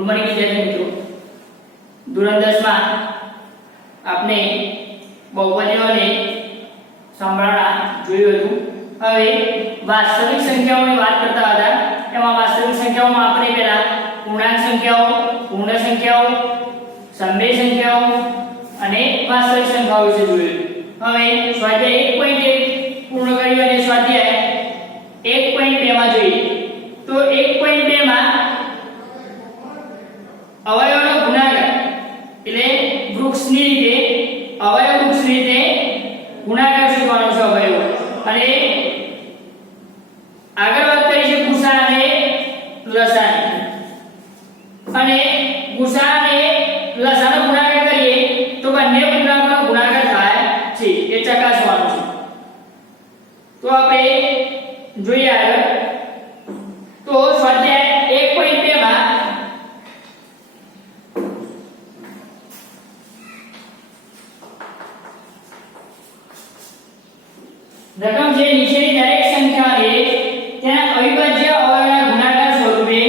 Good morning વિદ્યાર્થી મિત્રો, ધોરણ 10 માં આપણે બહુપદીઓને સંભાળવા જોયું હતું. હવે વાસ્તવિક સંખ્યાઓની વાત કરતા હતા. એમાં વાસ્તવિક સંખ્યાઓમાં આપણે પહેલા પૂર્ણાંક સંખ્યાઓ, પૂર્ણ સંખ્યાઓ, સમય સંખ્યાઓ અને વાસ્તવિક સંખ્યાઓ વિશે જોયું. હવે સ્વાધ્યાય 1.1 પૂર્ણ કર્યું અને સ્વાધ્યાય 1.2 માં જોઈએ. તો 1.2 માં અવયવનો ગુણાકાર એટલે વૃક્ષની રીતે અવયવ વૃક્ષની રીતે ગુણાકાર શોધવાનો છે અવયવ. અને આગળ વાત કરી છે ગુસા અને લસાની. અને ગુસા અને લસાનો ગુણાકાર કરીએ તો બંને પૂર્ણાંકનો ગુણાકાર થાય છે એ ચકાસવાનું છે. તો આપણે જોઈએ આગળ. તો સ્વાધ્યાય 1.2 માં રકમ જે નીચેની દરેક સંખ્યાને તેના અવિભાજ્ય અવયવના ગુણાકાર સ્વરૂપે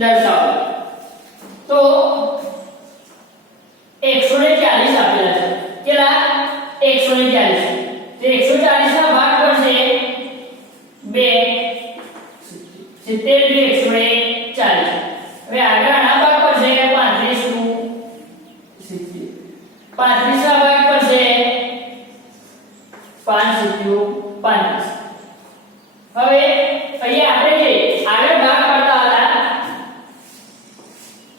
દર્શાવો. તો 140 આપેલા છે. કેટલા? 140. તો 140 ના ભાગ પડશે 2, 70 140. હવે આગળ આના ભાગ પડશે 35 નું 70. 35 ના ભાગ પડશે 5 × 35. હવે અહીંયા આપણે જે આગળ ભાગ પાડતા હતા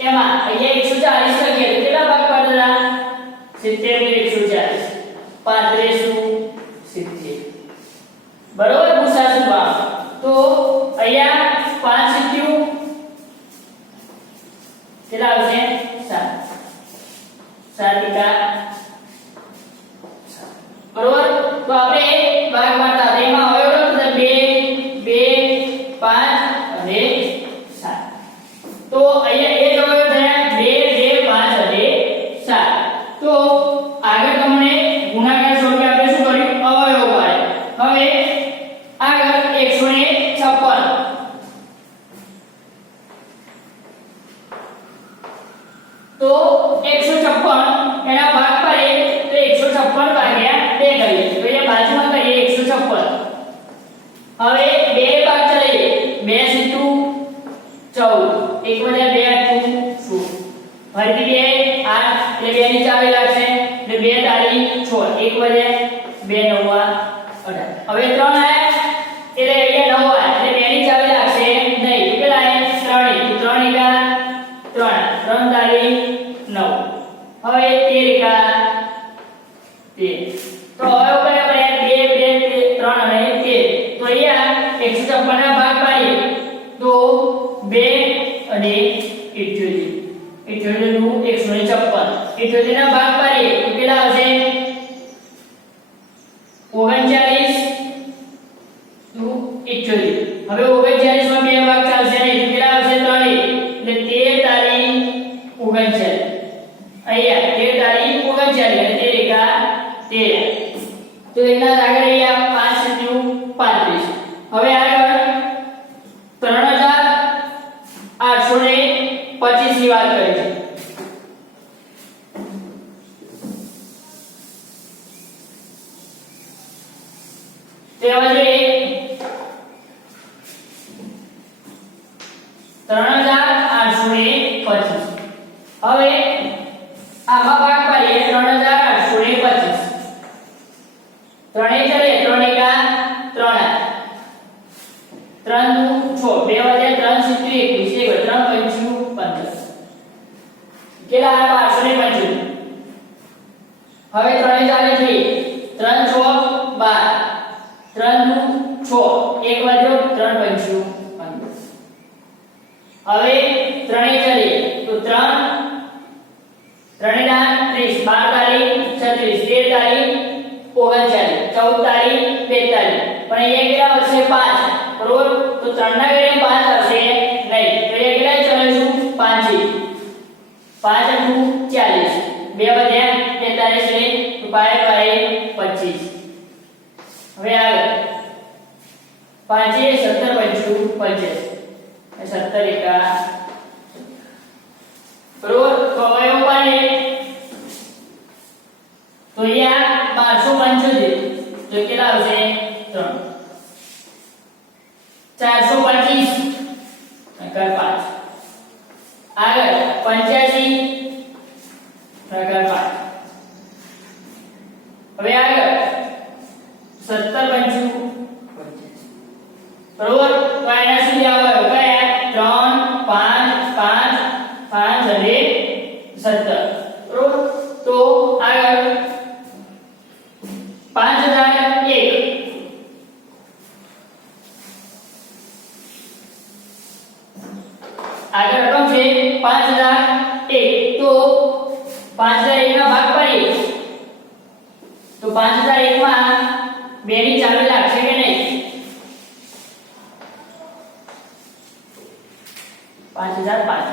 એમાં અહીંયા 140 લખીએ તો કેટલા ભાગ પાડતા? 70 × 140. 35 નું 70. બરોબર. ગુસાઅ ભાગ તો અહીંયા 5 × કેટલા આવશે? 7. 7 × બરોબર. તો આપણે ભાગ પાડતા હતા એમાં અવયવ હતા 2, 5 અને 7. તો અહીંયા એક અવયવ થયા 2, 5 અને 7. તો આગળ તમને ગુણાકાર સ્વરૂપે આપણે શું કર્યું? અવયવ પાડ્યા. હવે આગળ 156. તો 156 એના ભાગ પાડીએ તો 156 ભાગ્યા 2 કરીએ. તો એ બાજુમાં કરીએ 156. હવે 2 ભાગ ચલાવીએ. 2 × 14. 1 + 2 = 16. ફરીથી 2 8 એટલે 2 ની ચાવી લાગશે. એટલે 2 તાળી 6. 1 + 2 = 9 18. હવે 3 આયા એટલે અહીંયા 9 આયા એટલે 2 ની ચાવી લાગશે નહીં. તો કેટલા આયા? 3. તો 3 × 3 તાળી 9. હવે 13 × 13. તો હવે કયા પડ્યા? 2, 2, 3 અને 13. તો અહીંયા 156 ના ભાગ પાડીએ તો 2 અને 78. 78 નું 156. 78 ના ભાગ પાડીએ તો કેટલા આવશે? 39 નું 78. હવે 39 માં બે ભાગ ચાલશે નહીં તો કેટલા આવશે? 3 એટલે 13 તાળી 39. અહીંયા 13 તાળી 39 એટલે 13 × 13. તો એના આગળ અહીંયા 5 × 35. હવે આગળ 3825 ની વાત કરી છે. તેમાં જે 3825. હવે આમાં ભાગ પાડીએ 3825. 3 ચલે 3 × 3 3 નું 6. 2 + 3 = 21. 3 × 5 = 15. કેટલા આવ્યા? 1225. હવે 3 ચાલે છે 3 × 6 = 12. 3 નું 6. 1 વધ્યો 3 × 5 = 15. હવે 3 ચલે તો 3 3 ના 30. 12 તાળી 36. 13 તાળી 39. 14 તાળી 42. પણ અહીંયા કેટલા આવશે? 5. બરોબર. તો 3 ના ઘરે 5 આવશે નહીં. તો અહીંયા કેટલા ચલાવીશું? 5 × 40. 2 વધ્યા 43 તો 5 × 25. હવે આગળ 5 × 17 = 85. 17 × બરોબર. તો અવયવ પાડીએ તો અહીંયા 1275 તો કેટલા આવશે 3 425 ભાગ્યા 5 આગળ 85 ભાગ્યા 5 હવે આગળ 17 બરોબર. તો આના સુધી આવે કયા 3 5 5 5 અને 17 બરોબર. તો આગળ 5001 આગળ રકમ છે 5001 તો 5001 ના ભાગ પાડીએ તો 5001 માં 2 ની ચાવી લાગશે કે નહીં 5005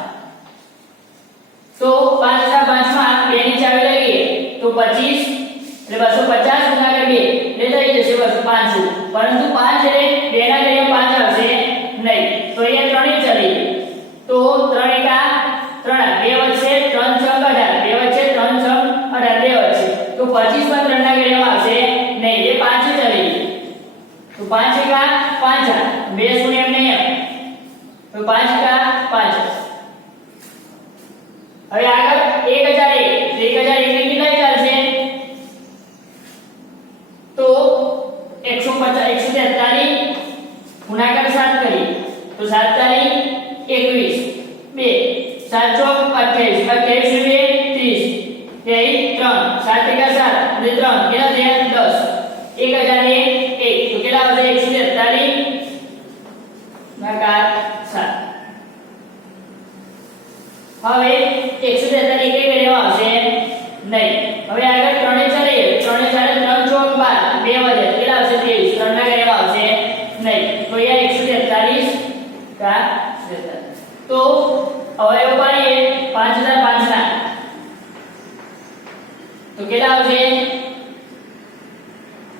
તો 5005 માં 2 ની ચાવી લાગીએ તો 25 એટલે 250 ગુણાકાર 2 એટલે થઈ જશે 205 પરંતુ 5 એટલે 2 ના ઘડિયા 5 આવશે નહીં તો અહીંયા 3 ચલી તો 3 એકા 3 2 વચ્ચે 3 6 18 2 વચ્ચે 3 6 18 2 વચ્ચે તો 25 માં 3 ના ઘડિયામાં આવશે નહીં એ 5 ચલી તો 5 એકા 5 2 શૂન્ય નહીં તો 5 એકા 5 હવે આગળ 1001 1001 ને કેટલા ચાલશે તો 150 143 ગુણાકાર 7 કરીએ તો 7 તારી 21 2 7 ચોક 28 28 30 3 7 એકા 7 અને 3 કેટલા થયા 10 1001 તો કેટલા આવશે 143 ગુણાકાર 7 હવે 143 એક ઘડિયામાં આવશે નહીં હવે આગળ 3 ચાલીએ 3 ચાલે 3 ચોક 12 2 વધે કેટલા આવશે 23 3 ના ઘડિયામાં આવશે નહીં તો અહીંયા 143 કા 47 તો અવયવ પાડીએ 5005 ના તો કેટલા આવશે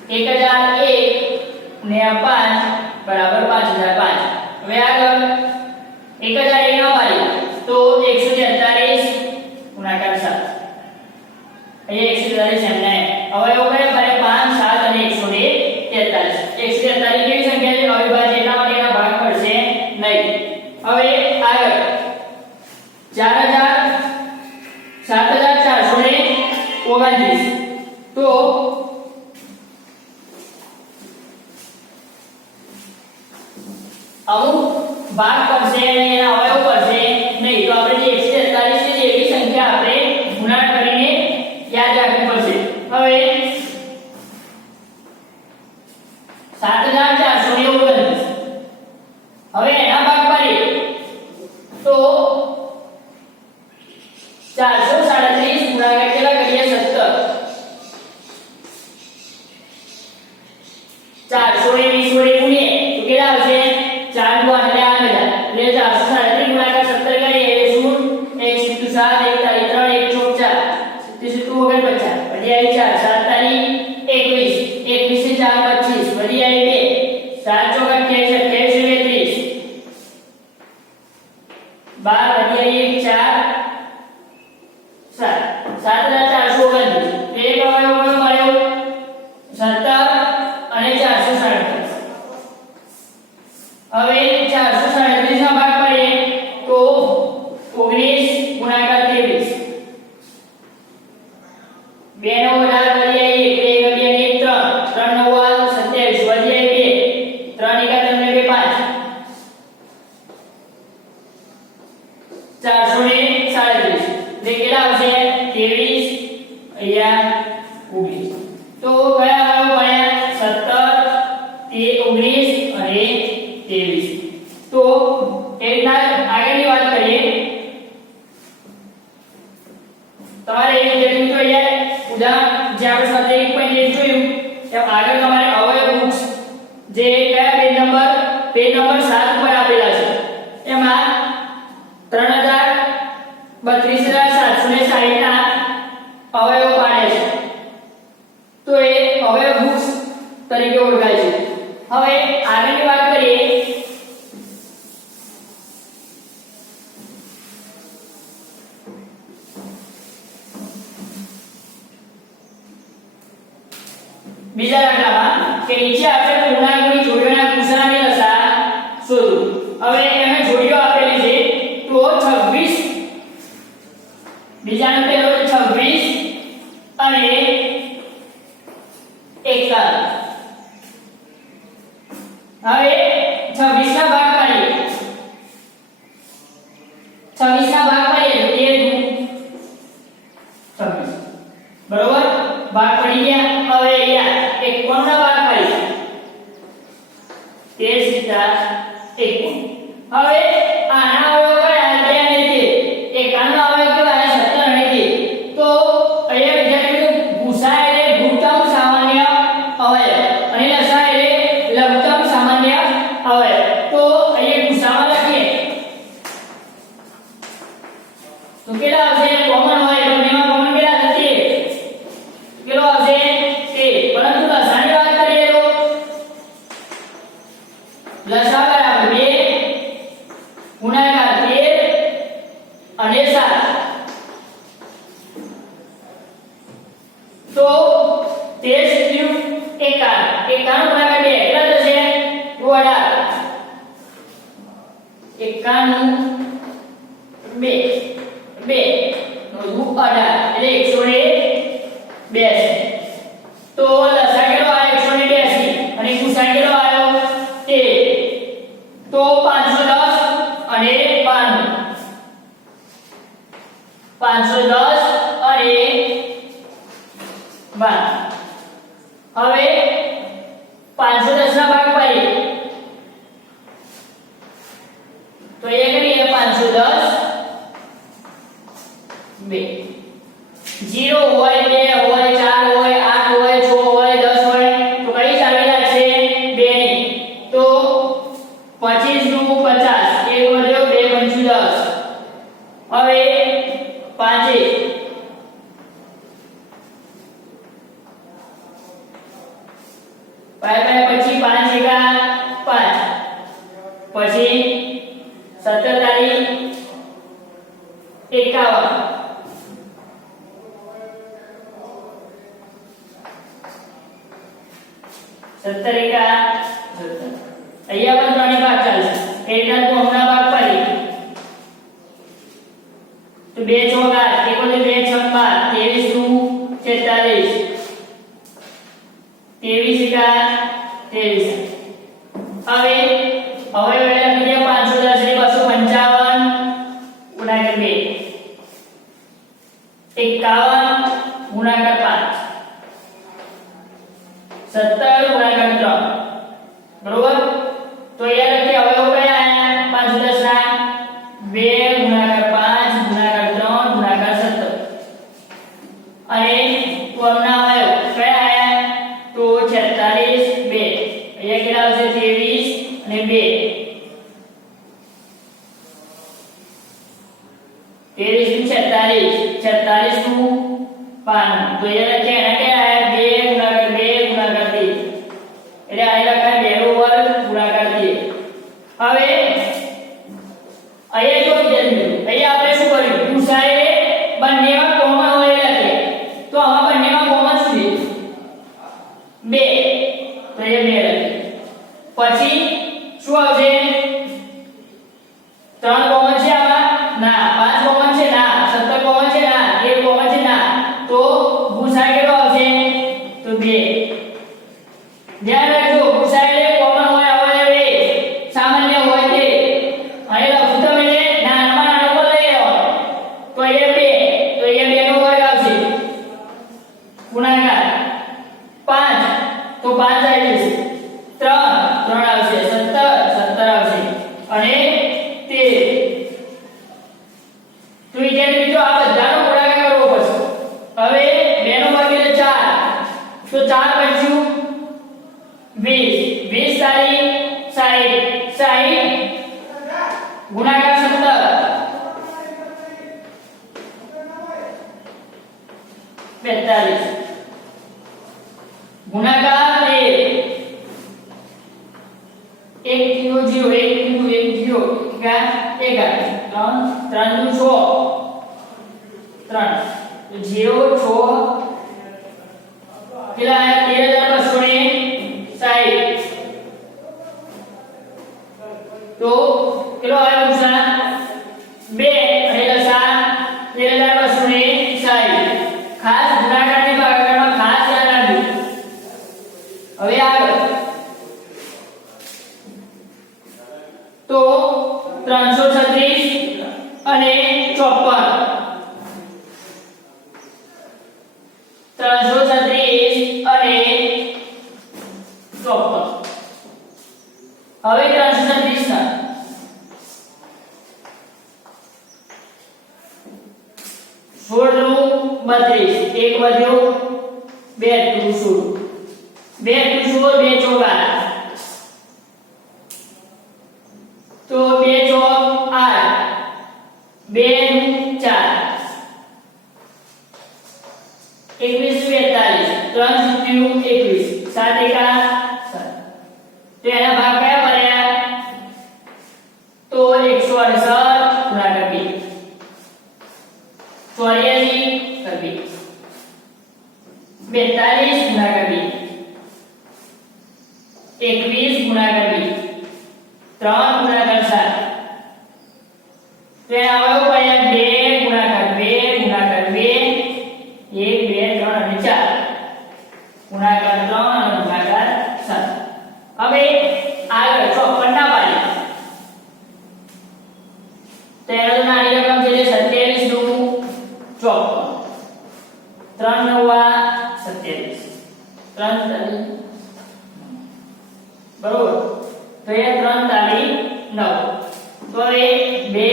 1001 ને 5 બરાબર 5005 હવે આગળ 1001 નો પાડીએ તો 143 ગુણાકાર 7 અહીંયા 143 એમને અવયવ કયા પડે 5 7 અને 143 143 કેવી સંખ્યા છે અવિભાજ્ય એટલા માટે એના ભાગ પડશે નહીં હવે આગળ 7429 તો અમુક ભાગ પડશે અને એના અવયવ પડશે નહીં તો આપણે જે 143 છે એવી સંખ્યા આપણે ગુણાકાર કરીને યાદ રાખવી પડશે હવે 7429 હવે એના ભાગ પાડીએ તો 437 ગુણાકાર કેટલા કરીએ 17 400 ને 20 વડે ગુણીએ તો કેટલા આવશે 4 નું 8 એટલે 8000 એટલે 437 ગુણાકાર 17 કરીએ એટલે શું 1 * 7 1 તારી 3 1 ચોક 4 27 49 વધી આવી 4 7 તારી 21 21 થી 4 25 વધી આવી 2 7 ચોક 28 28 12 વધી આવી 4 7 7429 એક અવયવ મળ્યો 17 અને 437 હવે 437 ના ભાગ પાડીએ તો 19 ગુણાકાર 23 2 નો 18 વધી આવી 1 3 3 9 27 વધી આવી 2 3 એકા 3 2 5 437 જે કેટલા આવશે 23 અહીંયા 19 તો કયા અવયવ મળ્યા 17 19 અને 23 તો એના આગળની વાત કરીએ તમારે એ રીતે મિત્રો યાર ઉદાહરણ જે આપણે સાથે 1.1 જોયું તેમ આગળ તમારે અવયવ બુક્સ જે કયા પેજ નંબર 7 પર આપેલા છે એમાં 323,760 ના અવયવ પાડે છે તો એ અવયવ બુક્સ તરીકે ઓળખાય છે હવે આગળની વાત કરીએ બીજા દાખલામાં કે નીચે આપેલ પૂર્ણાંકની જોડીઓના ગુસાઅની લસા શોધો. હવે એને જોડીઓ આપેલી છે તો 26 બીજાનો પેલો 26 અને 51. હવે 26 ના ભાગ પાડીએ 26 ના ભાગ પાડીએ તો 26 બરોબર ભાગ પડી ગયા. હવે અહીંયા 51 ના ભાગ પાડીએ 13 હવે આના અવયવ કયા 2 અને 13 એકાનો અવયવ કયો 17 અને 13 તો અહીંયા વિદ્યાર્થીઓ ગુસા એટલે ગુણોત્તમ સામાન્ય અવયવ અને લસા એટલે લઘુત્તમ સામાન્ય અવયવ. તો અહીંયા ગુસામાં લખીએ તો કેટલા આવશે કોમન હોય તો એમાં કોમન કેટલા થશે કેટલો આવશે 13 પરંતુ લસાની વાત કરીએ તો લસા બરાબર 2 ગુણાકાર 13 અને 7 તો 13 51 ગુણાકાર 2 કેટલા થશે 18 2 નો 18 એટલે 182 તો લસા કેટલો આવ્યો 182 અને ગુસા કેટલો આવ્યો 13 તો 510 અને 92 510 અને 92 હવે 510 ના ભાગ પાડીએ તો એ કરીએ 510 2 0 હોય 2 હોય 4 હોય 8 હોય 6 હોય 10 હોય તો કઈ ચાવી લાગશે 2 ની તો 25 નું 50 1 વધ્યો 2 પંચું 10 હવે 5 પછી 5 એકા 5 પછી 17 તારીખ 51 17 એકા 17 અહીંયા પણ ત્રણે ભાગ ચાલશે એટલે તો હમણાં ભાગ પડી તો 2 ચોગા 2 છક્કા 23 નું 46 23 એકા 23 હવે વેલા બીજા 510 ને 255 ગુણાકાર 2 51 ગુણાકાર 5 17 ગુણાકાર 3 બરોબર તો અહીંયા લખીએ અવયવ કયા આયા 510 ના 2 ગુણાકાર 5 ગુણાકાર 3 ગુણાકાર 17 અને કોમના અવયવ કયા આયા તો 46 2 અહીંયા કેટલા આવશે 23 અને 2 23 46 નું 5 તો અહીંયા લખીએ એના કયા આયા 2 ગુણાકાર 2 એટલે આ લખાય 2 નો વર્ગ ગુણાકાર 2 હવે અહીંયા જો અહીંયા આપણે શું કર્યું ગુસાએ બંનેમાં કોમન હોય લખીએ તો આમાં બંનેમાં કોમન શું છે 2 તો એ 2 લખીએ પછી શું આવશે 3 કોમન છે આમાં ના 5 કોમન છે ના 17 કોમન છે ના 13 કોમન છે ના તો ગુસા કેટલો આવશે તો 2 ધ્યાન રાખજો ગુસા એટલે કોમન હોય અવયવ એ સામાન્ય હોય તે અને લઘુત્તમ એટલે નાનામાં નાનો પર લઈ લેવાનો તો અહીંયા 2 તો અહીંયા 2 નો વર્ગ આવશે ગુણાકાર 5 તો 5 આવી જશે 3 આવશે 17 આવશે અને 13 તો વિદ્યાર્થી મિત્રો આ બધાનો ગુણાકાર કરવો પડશે. હવે 2 નો વર્ગ એટલે 4 તો 4 બચ્યું 20 20 તારીખ 60 ગુણાકાર 17 45 ગુણાકાર 1 0 0 1 0 3 નું 6 3 0 6 કેટલા 13200 336 અને 54. હવે 336 ના 16 નું 32, એક વધ્યો, 2 નું 16, 2 નું 16, 2 ચોક 8, તો 2 ચોક 8, 2 નું 4, 21 42, 3 નું 21, 7 એકા 7. તો એના ભાગ કયા પડ્યા? તો 168 ગુણાકાર 2, 84 કરવી, 42 ગુણાકાર 2, 21 ગુણાકાર 2, 3 ગુણાકાર 7. તો એના અવયવ પડ્યા 2 ગુણાકાર 2 ગુણાકાર 2, 1 2 3 અને 4 ગુણાકાર 3 અને ગુણાકાર 7. હવે આગળ 54 ના પાડીએ. તેનો નાની રકમ છે 27 નું 54, 3 નવા 27, 3 બરોબર. તો એ 3 તાળી 9. તો હવે 2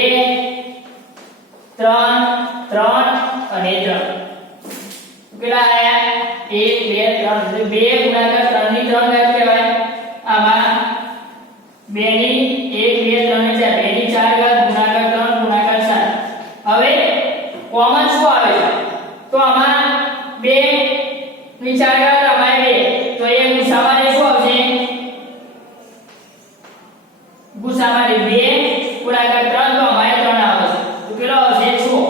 3 3 અને 3 કેટલા આયા? 1 2 3. 2 ગુણાકાર 3 ની 3 ઘાત કહેવાય. આમાં 2 ની 1 2 3 ને 4, 2 ની 4 ઘાત ગુણાકાર 3 ગુણાકાર 7. હવે કોમન શું આવે છે? તો આમાં 2 ની 4 ઘાત અમારે 2, તો એ ગુસામાને શું આવશે? ગુસામાને 2 ગુણાકાર 3, તો અમારે 3 આવશે. તો કેટલો આવશે? 6.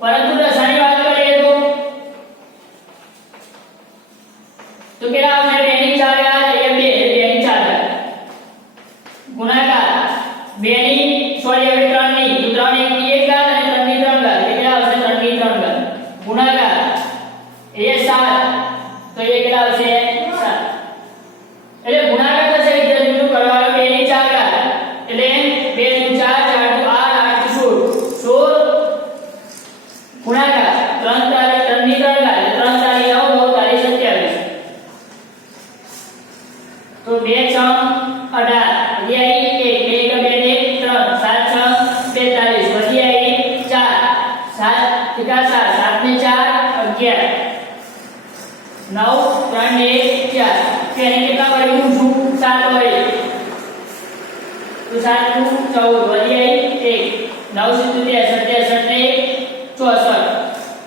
પરંતુ દશાની વાત કરીએ તો કેટલા આવશે? 2 ની 4 ઘાત એટલે 2 ની 4 ઘાત ગુણાકાર 2 ની સોરી હવે 3 ની, તો 3 1 ની 1 ઘાત અને 3 ની 3 ઘાત એટલે આવશે 3 ની 3 ઘાત ગુણાકાર એ 7, તો એ કેટલા આવશે? 7. એટલે ગુણાકાર થશે વિદ્યાર્થીઓ કરવાનો 2 ની 4 ઘાત એટલે 2 નું 4 4 નું 8 8 16 16 ગુણાકાર 3 તારી 3 ની 3 ઘાત 3 તારી 9 9 તારી 27. તો 2 6 18 વધી આવી 1 2 2 3 7 6 42 વધી આવી 4 7 એકા 7 7 ને 4 11 9 3 ને 1 4. તો એને કેટલા વડે ગુણશું? 7 વડે. તો 7 નું 14 વધી આવી 1 9 77 ને 64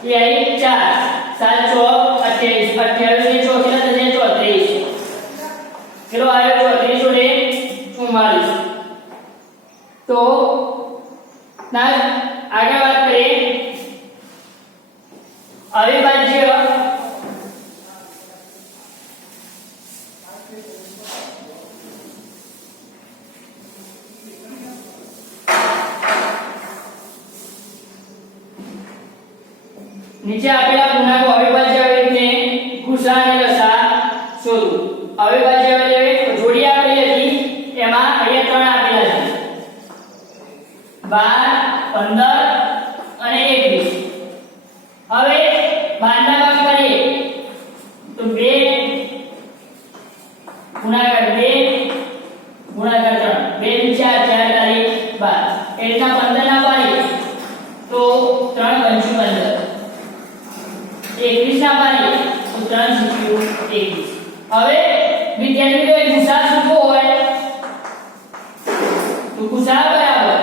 એ આવી 4 7 6 28 28 ને 4 કેટલા થશે? 34. કેટલો આવ્યો? 34 ને 44. તો ના આગળ વાત કરીએ અવિભાજ્ય નીચે આપેલા ગુણાકો અવિભાજ્ય અવયવને ગુસા અને લસા શોધો. અવિભાજ્ય અવયવ જોડી આપેલી હતી, એમાં અહીંયા 3 આપેલા છે 12 15 અને 21. હવે 12 ના ભાગ કરીએ તો 2 ગુણાકાર 2 ગુણાકાર 3, 2 ની 4 4 તારી 12 એટલા 15 ના પાડીએ તો 3 પંચું 15, 21 ના પાડીએ તો 3 શીખ્યું 21. હવે વિદ્યાર્થીઓ ગુસા શીખવો હોય તો ગુસા બરાબર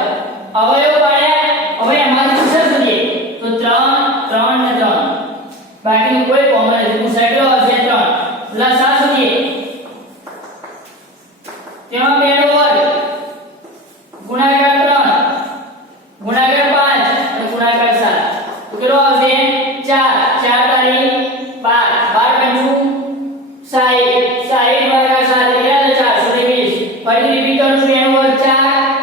અવયવ પાડ્યા. હવે એમાંથી ગુસા શોધીએ તો 3 3 ને 3, બાકીનું કોઈ કોમન નથી. ગુસા કેટલો આવશે? 3. લસા શોધીએ તેમાં 2 નો વર્ગ ગુણાકાર 3 ગુણાકાર 5 અને ગુણાકાર 7, તો કેટલો આવશે? 4 4 તારી 12 12 પંચું 60 60 ગુણાકાર 7 કેટલા થશે? 420. ફરી રિપીટ કરું છું એનો વર્ગ 4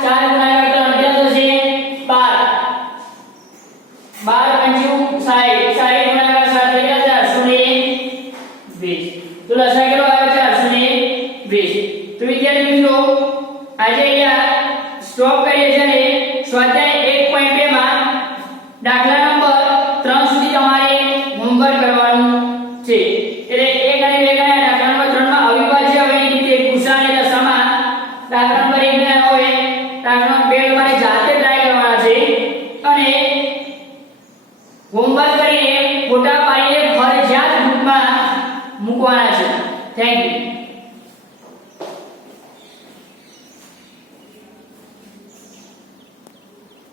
4 ગુણાકાર 3 કેટલા થશે? 12 12 પંચું 60 60 ગુણાકાર 7 કેટલા? 420. તો લસા છે. એટલે 1 અને 2 ગણ્યા દાખલા નંબર 3 માં અવિભાજ્ય અવયવી રીતે ગુસા અને લસામાં દાખલા નંબર 1 ને હવે દાખલા નંબર 2 તમારે જાતે ટ્રાય કરવાના છે અને હોમવર્ક કરીને ફોટા પાડીને ફરજિયાત ગ્રુપમાં મૂકવાના છે. Thank you.